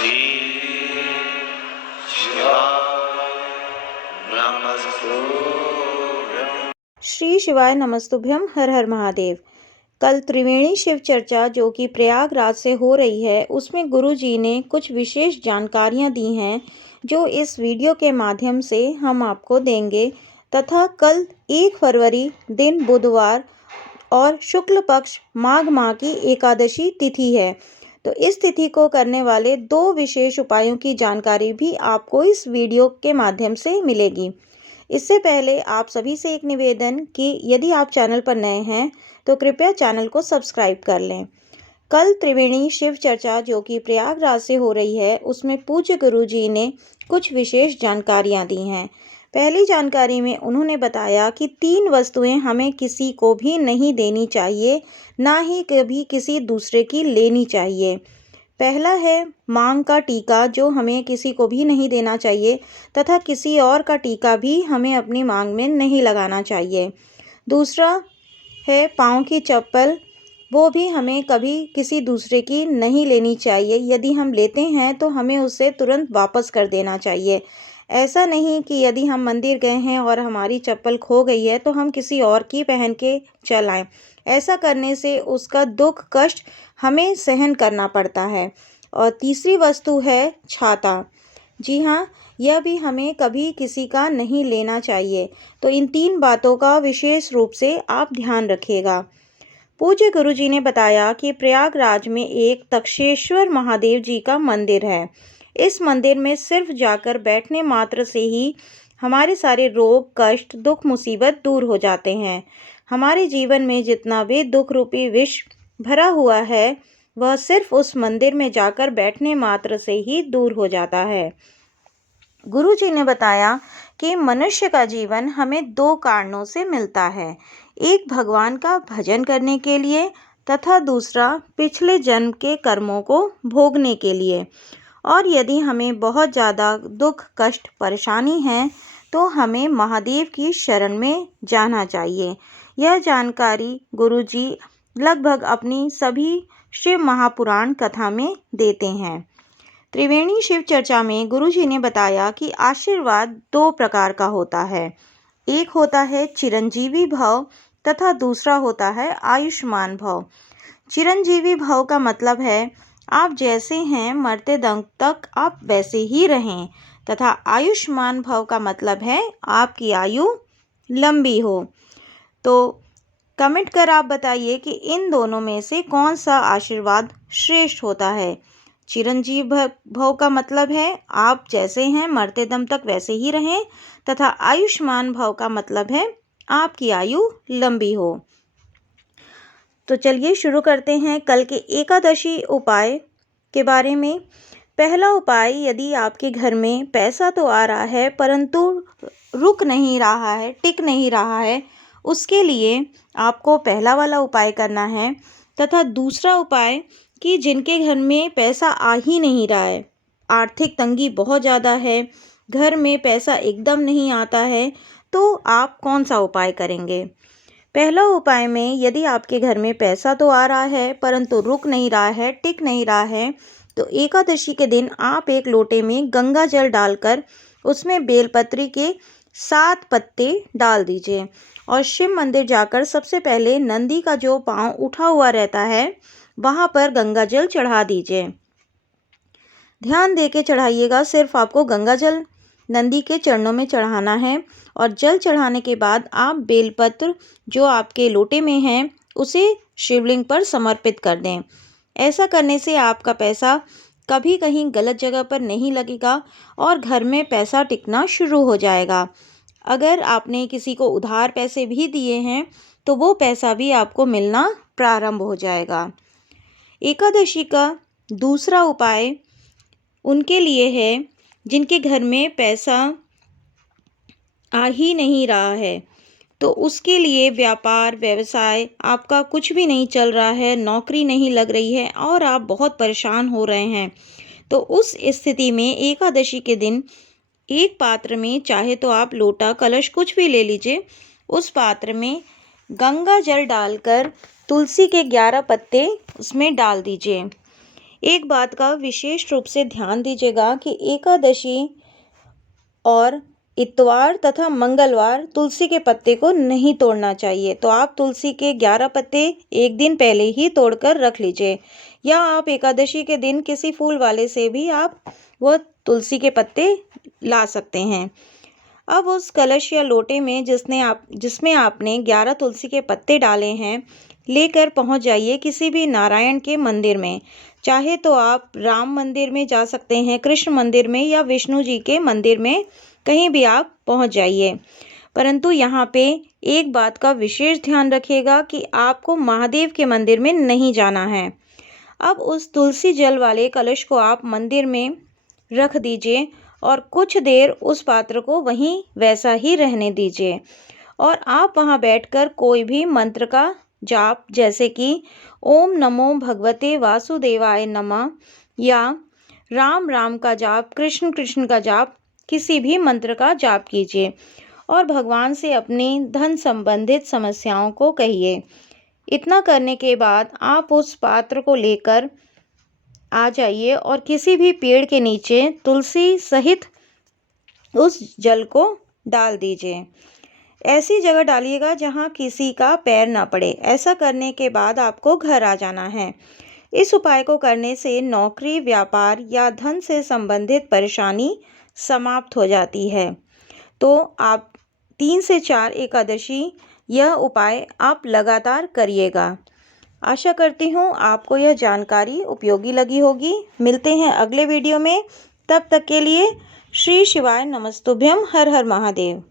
श्री शिवाय नमस्तुभ्यं। श्री शिवाय नमस्तुभ्यम। हर हर महादेव। कल त्रिवेणी शिव चर्चा जो कि प्रयागराज से हो रही है, उसमें गुरु जी ने कुछ विशेष जानकारियां दी हैं जो इस वीडियो के माध्यम से हम आपको देंगे। तथा कल 1 फरवरी दिन बुधवार और शुक्ल पक्ष माघ माह की एकादशी तिथि है। तो इस तिथि को करने वाले 2 विशेष उपायों की जानकारी भी आपको इस वीडियो के माध्यम से मिलेगी। इससे पहले आप सभी से एक निवेदन कि यदि आप चैनल पर नए हैं तो कृपया चैनल को सब्सक्राइब कर लें। कल त्रिवेणी शिव चर्चा जो कि प्रयागराज से हो रही है, उसमें पूज्य गुरु जी ने कुछ विशेष जानकारियां दी हैं। पहली जानकारी में उन्होंने बताया कि 3 वस्तुएं हमें किसी को भी नहीं देनी चाहिए, ना ही कभी किसी दूसरे की लेनी चाहिए। पहला है मांग का टीका, जो हमें किसी को भी नहीं देना चाहिए तथा किसी और का टीका भी हमें अपनी मांग में नहीं लगाना चाहिए। दूसरा है पाँव की चप्पल, वो भी हमें कभी किसी दूसरे की नहीं लेनी चाहिए। यदि हम लेते हैं तो हमें उसे तुरंत वापस कर देना चाहिए। ऐसा नहीं कि यदि हम मंदिर गए हैं और हमारी चप्पल खो गई है तो हम किसी और की पहन के चल आएँ। ऐसा करने से उसका दुख कष्ट हमें सहन करना पड़ता है। और तीसरी वस्तु है छाता। जी हाँ, यह भी हमें कभी किसी का नहीं लेना चाहिए। तो इन 3 बातों का विशेष रूप से आप ध्यान रखिएगा। पूज्य गुरु जी ने बताया कि प्रयागराज में एक तक्षेश्वर महादेव जी का मंदिर है। इस मंदिर में सिर्फ जाकर बैठने मात्र से ही हमारे सारे रोग कष्ट दुख मुसीबत दूर हो जाते हैं। हमारे जीवन में जितना भी दुख रूपी विष भरा हुआ है, वह सिर्फ उस मंदिर में जाकर बैठने मात्र से ही दूर हो जाता है। गुरु जी ने बताया कि मनुष्य का जीवन हमें 2 कारणों से मिलता है। एक भगवान का भजन करने के लिए तथा दूसरा पिछले जन्म के कर्मों को भोगने के लिए। और यदि हमें बहुत ज़्यादा दुख कष्ट परेशानी है तो हमें महादेव की शरण में जाना चाहिए। यह जानकारी गुरु जी लगभग अपनी सभी शिव महापुराण कथा में देते हैं। त्रिवेणी शिव चर्चा में गुरु जी ने बताया कि आशीर्वाद 2 प्रकार का होता है। एक होता है चिरंजीवी भव तथा दूसरा होता है आयुष्मान भव। चिरंजीवी भव का मतलब है आप जैसे हैं मरते दम तक आप वैसे ही रहें, तथा आयुष्मान भव का मतलब है आपकी आयु लंबी हो। तो कमेंट कर आप बताइए कि इन दोनों में से कौन सा आशीर्वाद श्रेष्ठ होता है। चिरंजीव भव का मतलब है आप जैसे हैं मरते दम तक वैसे ही रहें, तथा आयुष्मान भव का मतलब है आपकी आयु लंबी हो। तो चलिए शुरू करते हैं कल के एकादशी उपाय के बारे में। पहला उपाय, यदि आपके घर में पैसा तो आ रहा है परंतु रुक नहीं रहा है, टिक नहीं रहा है, उसके लिए आपको पहला वाला उपाय करना है। तथा दूसरा उपाय कि जिनके घर में पैसा आ ही नहीं रहा है, आर्थिक तंगी बहुत ज़्यादा है, घर में पैसा एकदम नहीं आता है, तो आप कौन सा उपाय करेंगे। पहला उपाय में यदि आपके घर में पैसा तो आ रहा है परंतु रुक नहीं रहा है, टिक नहीं रहा है, तो एकादशी के दिन आप एक लोटे में गंगा जल डालकर उसमें बेलपत्री के 7 पत्ते डाल दीजिए और शिव मंदिर जाकर सबसे पहले नंदी का जो पाँव उठा हुआ रहता है वहाँ पर गंगा जल चढ़ा दीजिए। ध्यान दे के चढ़ाइएगा, सिर्फ आपको गंगा जल नंदी के चरणों में चढ़ाना है। और जल चढ़ाने के बाद आप बेलपत्र जो आपके लोटे में है उसे शिवलिंग पर समर्पित कर दें। ऐसा करने से आपका पैसा कभी कहीं गलत जगह पर नहीं लगेगा और घर में पैसा टिकना शुरू हो जाएगा। अगर आपने किसी को उधार पैसे भी दिए हैं तो वो पैसा भी आपको मिलना प्रारंभ हो जाएगा। एकादशी का दूसरा उपाय उनके लिए है जिनके घर में पैसा आ ही नहीं रहा है, तो उसके लिए व्यापार व्यवसाय आपका कुछ भी नहीं चल रहा है, नौकरी नहीं लग रही है और आप बहुत परेशान हो रहे हैं। तो उस स्थिति में एकादशी के दिन एक पात्र में, चाहे तो आप लोटा कलश कुछ भी ले लीजिए, उस पात्र में गंगा जल डालकर तुलसी के 11 पत्ते उसमें डाल दीजिए। एक बात का विशेष रूप से ध्यान दीजिएगा कि एकादशी और इतवार तथा मंगलवार तुलसी के पत्ते को नहीं तोड़ना चाहिए। तो आप तुलसी के 11 पत्ते एक दिन पहले ही तोड़कर रख लीजिए, या आप एकादशी के दिन किसी फूल वाले से भी आप वह तुलसी के पत्ते ला सकते हैं। अब उस कलश या लोटे में जिसमें आपने 11 तुलसी के पत्ते डाले हैं, लेकर पहुंच जाइए किसी भी नारायण के मंदिर में। चाहे तो आप राम मंदिर में जा सकते हैं, कृष्ण मंदिर में, या विष्णु जी के मंदिर में, कहीं भी आप पहुंच जाइए। परंतु यहाँ पे एक बात का विशेष ध्यान रखिएगा कि आपको महादेव के मंदिर में नहीं जाना है। अब उस तुलसी जल वाले कलश को आप मंदिर में रख दीजिए और कुछ देर उस पात्र को वहीं वैसा ही रहने दीजिए, और आप वहां बैठकर कोई भी मंत्र का जाप, जैसे कि ओम नमो भगवते वासुदेवाय नमः या राम राम का जाप, कृष्ण कृष्ण का जाप, किसी भी मंत्र का जाप कीजिए और भगवान से अपनी धन संबंधित समस्याओं को कहिए। इतना करने के बाद आप उस पात्र को लेकर आ जाइए और किसी भी पेड़ के नीचे तुलसी सहित उस जल को डाल दीजिए। ऐसी जगह डालिएगा जहां किसी का पैर ना पड़े। ऐसा करने के बाद आपको घर आ जाना है। इस उपाय को करने से नौकरी, व्यापार या धन से संबंधित परेशानी समाप्त हो जाती है। तो आप 3 से 4 एकादशी यह उपाय आप लगातार करिएगा। आशा करती हूँ आपको यह जानकारी उपयोगी लगी होगी। मिलते हैं अगले वीडियो में। तब तक के लिए श्री शिवाय नमस्तुभ्यम। हर हर महादेव।